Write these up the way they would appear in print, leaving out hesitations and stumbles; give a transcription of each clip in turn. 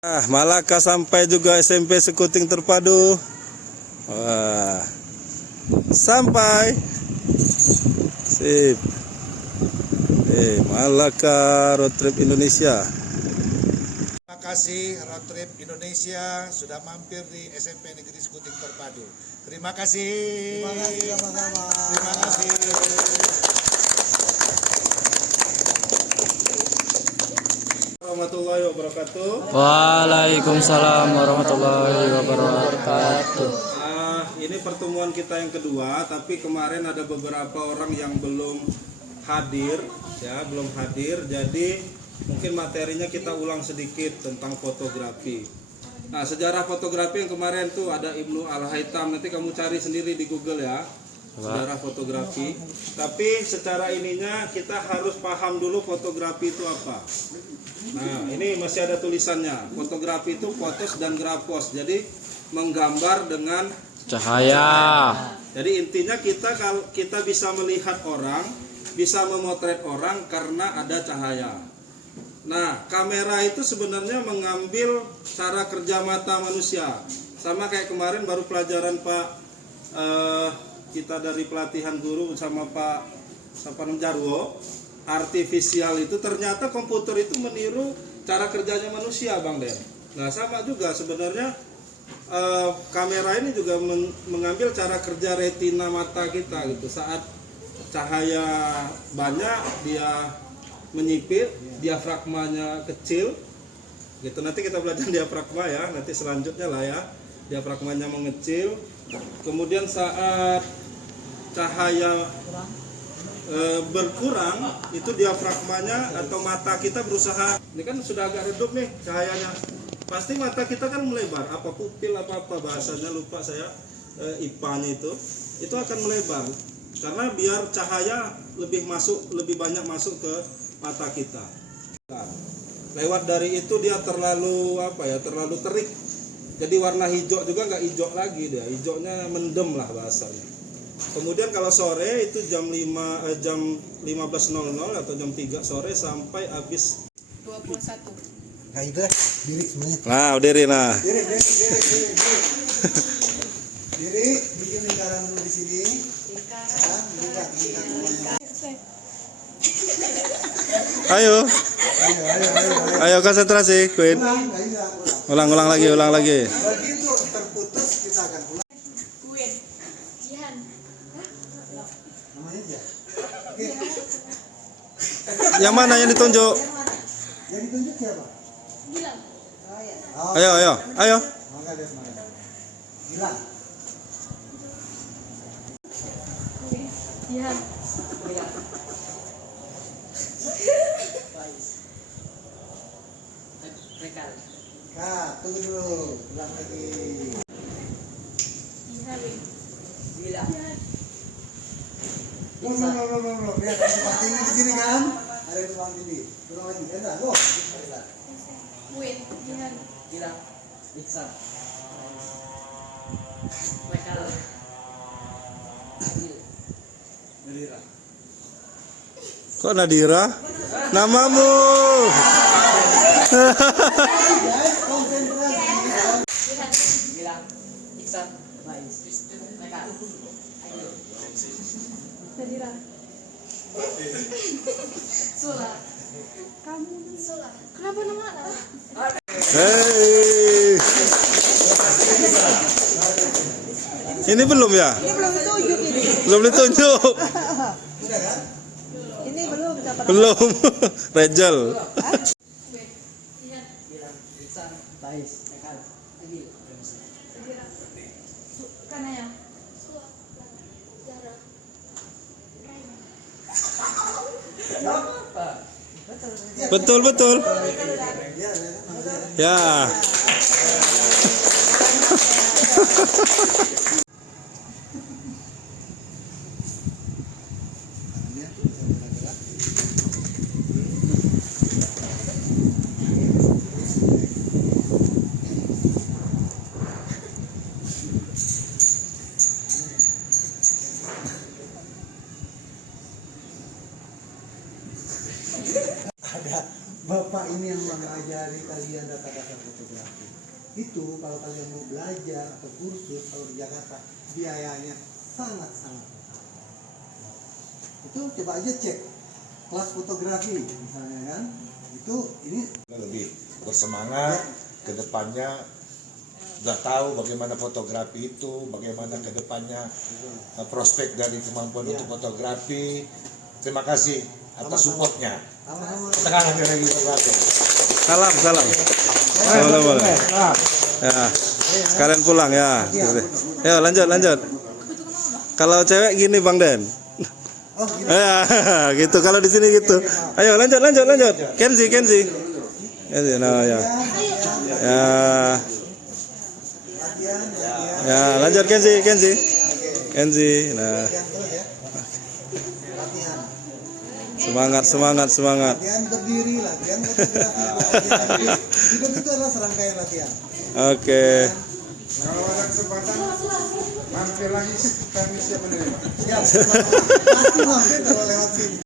Malaka sampai juga SMP Sekuting Terpadu. Wah, sampai. Sip. Malaka Road Trip Indonesia. Terima kasih Road Trip Indonesia sudah mampir di SMP Negeri Sekuting Terpadu. Terima kasih. Terima kasih sama-sama. Terima kasih. Warahmatullahi wabarakatuh. Waalaikumsalam warahmatullahi wabarakatuh. Ini pertemuan kita yang kedua, tapi kemarin ada beberapa orang yang belum hadir, Jadi mungkin materinya kita ulang sedikit tentang fotografi. Nah, sejarah fotografi yang kemarin tuh ada Ibnu Al-Haytham, nanti kamu cari sendiri di Google ya. Sejarah fotografi. Tapi secara ininya kita harus paham dulu fotografi itu apa. Nah, ini masih ada tulisannya. Fotografi itu fotos dan grafos. Jadi menggambar dengan Cahaya. Jadi intinya kita bisa melihat orang, bisa memotret orang karena ada cahaya. Nah, kamera itu sebenarnya mengambil cara kerja mata manusia. Sama kayak kemarin baru pelajaran Pak kita dari pelatihan guru sama Pak Sapan Jarwo, artifisial itu ternyata komputer itu meniru cara kerjanya manusia, Bang Den. Nah, sama juga sebenarnya kamera ini juga mengambil cara kerja retina mata kita gitu. Saat cahaya banyak dia menyipit, diafragmanya kecil gitu. Nanti kita belajar diafragma ya, nanti selanjutnya lah ya. Diafragmanya mengecil. Kemudian saat cahaya berkurang, itu diafragmanya atau mata kita berusaha. Ini kan sudah agak redup nih cahayanya. Pasti mata kita kan melebar, apa pupil apa bahasanya lupa saya, IPA-nya itu akan melebar karena biar cahaya lebih banyak masuk ke mata kita. Nah, lewat dari itu dia terlalu terik. Jadi warna hijau juga nggak hijau lagi dia, hijaunya mendem lah bahasanya. Kemudian kalau sore itu jam 15.00 atau jam 3 sore sampai habis 21. Nah itu diri sebenarnya. Nah, berdiri nah. Diri. Diri, bikin lingkaran dulu di sini. Lingkar semuanya. Ayo konsentrasi, Queen. Ulang lagi. Begitu terputus kita akan ulang. Queen. Jihan. Namanya aja. Oke. Yang mana yang ditunjuk? Yang ditunjuk siapa? Gilang. Oh, Ayo. Maka dia semangat. Gilang. Jihan. Kak, tunggu dulu. Ulang lagi. Jihan. Belum. Lihat ada tempat tinggi di sini kan? Ada tempat tinggi. Turun lagi. Enak, loh. Queen. Jihan. Gilang, Iksan, Mekal, Adil, Nadira. Kok Nadira? Namamu. Jihan. Gilang, Iksan, Mais, Mekal, Adil. Nadira. Sula. Kamu Sula. Kenapa nama Ana? Hei. Ini belum ya? Ini belum ditunjuk ini. Belum ditunjuk. Ini belum dapat. Belum. Rejal. Jihan. Gilang, Iksan, Mais, Mekal, Adil. Nadira. Kanaya. Sula. Zara. Betul. Ya. Ada Bapak ini yang mengajari kalian kata-kata fotografi. Itu kalau kalian mau belajar atau kursus kalau di Jakarta biayanya sangat-sangat mahal. Itu coba aja cek kelas fotografi misalnya kan. Itu ini Lebih bersemangat ke depannya, udah tahu bagaimana fotografi itu, bagaimana ke depannya prospek dari kemampuan untuk fotografi. Terima kasih atas supportnya. sama-sama. Tekan lagi fotografi. Salam, salam. Boleh. Ya. Kalian pulang ya. Ya, lanjut. Kalau cewek gini Bang Den. Oh, gini. Ya, gitu kalau di sini gitu. Ayo lanjut. Kenzi. Nah, ya. Ya. Latihan. Ya, lanjut Kenzi. Nah, Latihan terus ya. Latihan. semangat. Latihan berdiri, latihan fotografi. Hidup itu adalah serangkaian latihan. Oke. Kalau ada kesempatan mampir lagi kami siap menerima. Siap. Pasti mampir kalau lewat sini.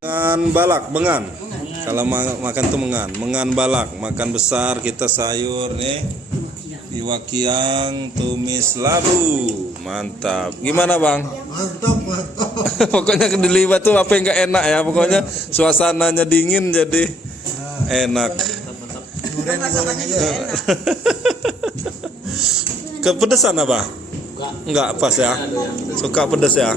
Mengan balak, mengan. Kalau makan tuh mengan balak, makan besar kita sayur nih. Iwakiang tumis labu, mantap. Gimana Bang? Mantap. Pokoknya di Liba tuh apa yang nggak enak ya. Pokoknya suasananya dingin jadi enak. Durian digoreng aja. Kepedesan apa? Enggak pas ya. Suka pedes ya.